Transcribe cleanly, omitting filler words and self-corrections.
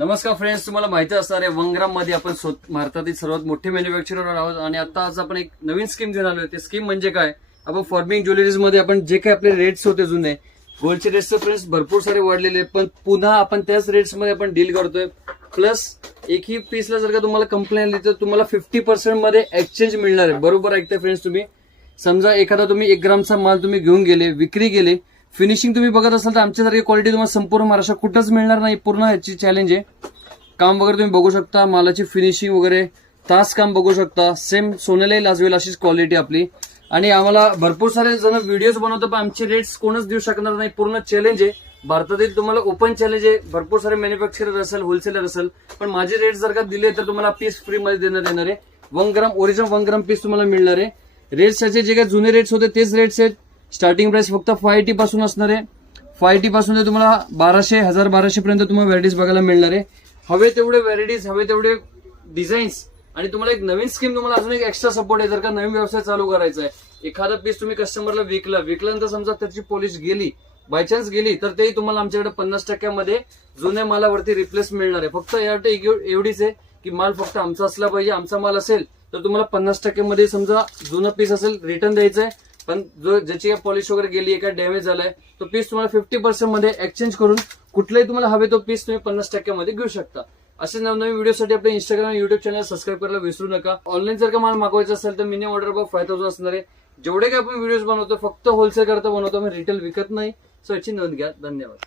नमस्कार फ्रेंड्स, तुम्हाला माहिती असणार आहे वंगराम मध्ये आपण भारतातील सर्वात मोठे मॅन्युफॅक्चरर आहोत आणि आता आज आपण एक नवीन स्कीम घेऊन आलोय. ते स्कीम म्हणजे काय, आपण फॉर्मिंग ज्वेलरीज मध्ये आपण जे काही आपले रेट्स होते जुने गोल्डचे रेट्स फ्रेंड्स भरपूर सारे वाढलेले, पण पुन्हा आपण त्याच रेट्स मध्ये आपण डील करतोय. प्लस एकही पीसला जर का तुम्हाला कंप्लेंट आली तर तुम्हाला 50% मध्ये एक्सचेंज मिळणार आहे. बरोबर ऐकताय फ्रेंड्स तुम्ही. समजा एखादा तुम्ही 1 ग्रामचा माल तुम्ही घेऊन गेले, विक्री गेले, फिनिशिंग तुम्ही बघत असाल तर आमच्यासारखी क्वालिटी तुम्हाला संपूर्ण महाराष्ट्रात कुठंच मिळणार नाही. पूर्ण ह्याची चॅलेंज आहे. काम वगैरे तुम्ही बघू शकता, मालाची फिनिशिंग वगैरे तास काम बघू शकता. सेम सोन्यालाही लाजवेल अशीच क्वालिटी आपली. आणि आम्हाला भरपूर सारे जण व्हिडिओज बनवतो, पण आमचे रेट्स कोणच देऊ शकणार नाही. पूर्ण चॅलेंज आहे. भारतातील तुम्हाला ओपन चॅलेंज आहे. भरपूर सारे मॅन्युफॅक्चरर असेल, होलसेलर असेल, पण माझे रेट्स जर का दिले तर तुम्हाला पीस फ्री मध्ये देण्यात येणार आहे. 1 ग्राम ओरिजिनल 1 ग्राम पीस तुम्हाला मिळणार आहे. रेट्स त्याचे जे काही जुने रेट्स होते तेच रेट्स आहेत. स्टार्टिंग प्राइस फक्त 580 पासून असणार आहे. 580 पासून तुम्हाला 1200 1200 पर्यंत तुम्हाला व्हरायटीज बघायला मिळणार आहे. हवे तेवढे व्हरायटीज, हवे तेवढे डिझाईन्स. आणि तुम्हाला एक नवीन स्कीम, तुम्हाला अजून एक एक्स्ट्रा सपोर्ट आहे. जर का नवीन व्यवसाय चालू करायचा आहे, एखादा पीस तुम्ही कस्टमरला विकल्यानंतर समजा त्याची पॉलिश गेली, बाय चान्स गेली, तर तेही तुम्हाला आमच्याकडे 50% मध्ये जुन्या मालावरती रिप्लेस मिळणार आहे. फक्त यासाठी एवढीच आहे की माल फक्त आमचा असला पाहिजे. आमचा माल असेल तर तुम्हाला 50% मध्ये समजा जुना पीस असेल रिटर्न द्यायचं आहे. पण जो ज्याची पॉलिश वगैरे गेली, काय डॅमेज झालाय, तो पीस तुम्हाला 50% मध्ये एक्सचेंज करून कुठलाही तुम्हाला हवे तो पीस तुम्ही 50% मध्ये घेऊ शकता. असे नवनवीन व्हिडिओसाठी आपल्या इंस्टाग्राम युट्यूब चॅनल सबस्क्राईब करायला विसरू नका. ऑनलाईन जर का माल मागवायचा असेल तर मिनिमम ऑर्डर अबाउट 5000 असणार आहे. जेवढे काय आपण व्हिडिओज बनवतो फक्त होलसेल करता बनवतो, आम्ही रिटेल विकत नाही. सो याची नोंद घ्या. धन्यवाद.